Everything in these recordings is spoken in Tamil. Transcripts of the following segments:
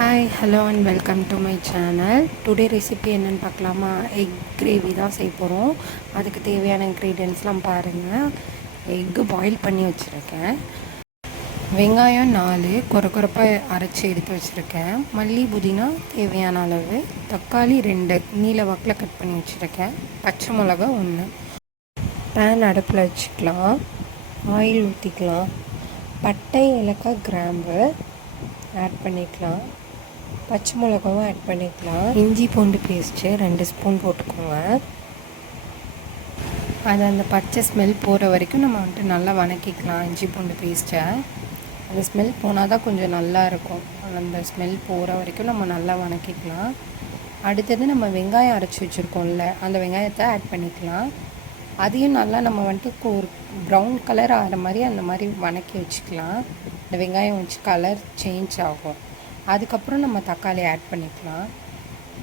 Hi hello and welcome to my channel. Today recipe என்னென்னு பார்க்கலாமா? எக் கிரேவி தான் செய்ய போகிறோம். அதுக்கு தேவையான இன்க்ரீடியன்ட்ஸ்லாம் பாருங்கள். எக்கு பாயில் பண்ணி வச்சுருக்கேன். வெங்காயம் 4 கொரப்பாக அரைச்சி எடுத்து வச்சுருக்கேன். மல்லி புதினா தேவையான அளவு, தக்காளி 2 நீல வாக்கில் கட் பண்ணி வச்சுருக்கேன். பச்சை மிளகா 1. பேன் அடுப்பில் வச்சுக்கலாம். ஆயில் ஊற்றிக்கலாம். பட்டை ஏலக்காய் கிராம்பு ஆட் பண்ணிக்கலாம். பச்சை மிளகாவும் ஆட் பண்ணிக்கலாம். இஞ்சி பூண்டு பேஸ்ட்டு 2 ஸ்பூன் போட்டுக்கோங்க. அது அந்த பச்சை ஸ்மெல் போகிற வரைக்கும் நம்ம வந்துட்டு நல்லா வதக்கிக்கலாம். இஞ்சி பூண்டு பேஸ்ட்டை அந்த ஸ்மெல் போனால் தான் கொஞ்சம் நல்லா இருக்கும். அந்த ஸ்மெல் போகிற வரைக்கும் நம்ம நல்லா வதக்கிக்கலாம். அடுத்தது நம்ம வெங்காயம் அரைச்சி வச்சுருக்கோம்ல, அந்த வெங்காயத்தை ஆட் பண்ணிக்கலாம். அதையும் நல்லா நம்ம வந்துட்டு ஒரு ப்ரௌன் கலர் ஆகிற மாதிரி அந்த மாதிரி வதக்கி வச்சுக்கலாம். இந்த வெங்காயம் வச்சு கலர் சேஞ்ச் ஆகும். அதுக்கப்புறம் நம்ம தக்காளி ஆட் பண்ணிக்கலாம்.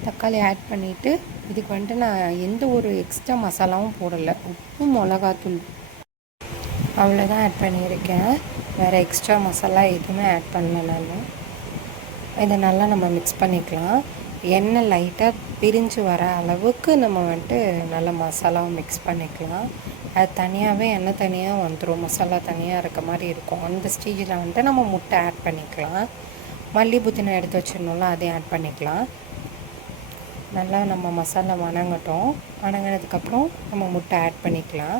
தக்காளி ஆட் பண்ணிவிட்டு இதுக்கு வந்துட்டு நான் எந்த ஒரு எக்ஸ்ட்ரா மசாலாவும் போடலை. உப்பு மிளகாத்தூள் அவ்வளோதான் ஆட் பண்ணியிருக்கேன். வேறு எக்ஸ்ட்ரா மசாலா எதுவுமே ஆட் பண்ணல நான். இதை நல்லா நம்ம மிக்ஸ் பண்ணிக்கலாம். எண்ணெய் லைட்டாக பிரிஞ்சு வர அளவுக்கு நம்ம வந்துட்டு நல்லா மசாலாவை மிக்ஸ் பண்ணிக்கலாம். அது தனியாகவே எண்ணெய் தனியாக வந்துடும், மசாலா தனியாக இருக்க மாதிரி இருக்கும். அந்த ஸ்டேஜில் வந்துட்டு நம்ம முட்டை ஆட் பண்ணிக்கலாம். மல்லி புதினா எடுத்து வச்சிடணும்ல, அதையும் ஆட் பண்ணிக்கலாம். நல்லா நம்ம மசாலா வணங்கட்டும். வணங்கினதுக்கப்புறம் நம்ம முட்டை ஆட் பண்ணிக்கலாம்.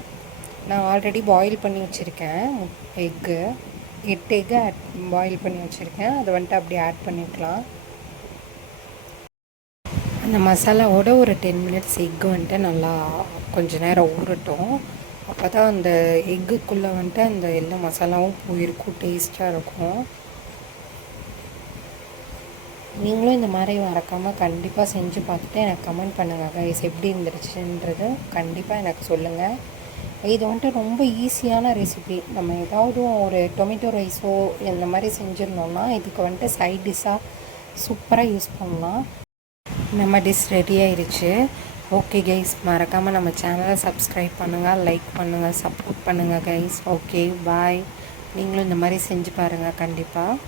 நான் ஆல்ரெடி பாயில் பண்ணி வச்சுருக்கேன் எக்கு. 8 எக்கு பாயில் பண்ணி வச்சுருக்கேன். அதை வந்துட்டு அப்படியே ஆட் பண்ணிக்கலாம். அந்த மசாலாவோட ஒரு 10 மினிட்ஸ் எக்கு வந்துட்டு நல்லா கொஞ்சம் நேரம் ஊறட்டும். அப்போ தான் அந்த எக்குக்குள்ளே வந்துட்டு அந்த எல்லா மசாலாவும் போயிருக்கும், டேஸ்ட்டாக இருக்கும். நீங்களும் இந்த மாதிரி மறக்காமல் கண்டிப்பாக செஞ்சு பார்த்துட்டு எனக்கு கமெண்ட் பண்ணுங்கள் கைஸ். எப்படி இருந்துருச்சுன்றது கண்டிப்பாக எனக்கு சொல்லுங்கள். இது வந்துட்டு ரொம்ப ஈஸியான ரெசிபி. நம்ம ஏதாவது ஒரு டொமேட்டோ ரைஸோ இந்த மாதிரி செஞ்சிருந்தோம்னா இதுக்கு வந்துட்டு சைட் டிஷ்ஷாக சூப்பராக யூஸ் பண்ணலாம். நம்ம டிஷ் ரெடி ஆயிடுச்சு. ஓகே கைஸ், மறக்காமல் நம்ம சேனலை சப்ஸ்கிரைப் பண்ணுங்கள், லைக் பண்ணுங்கள், சப்போர்ட் பண்ணுங்கள் கைஸ். Okay bye. நீங்களும் இந்த மாதிரி செஞ்சு பாருங்கள் கண்டிப்பாக.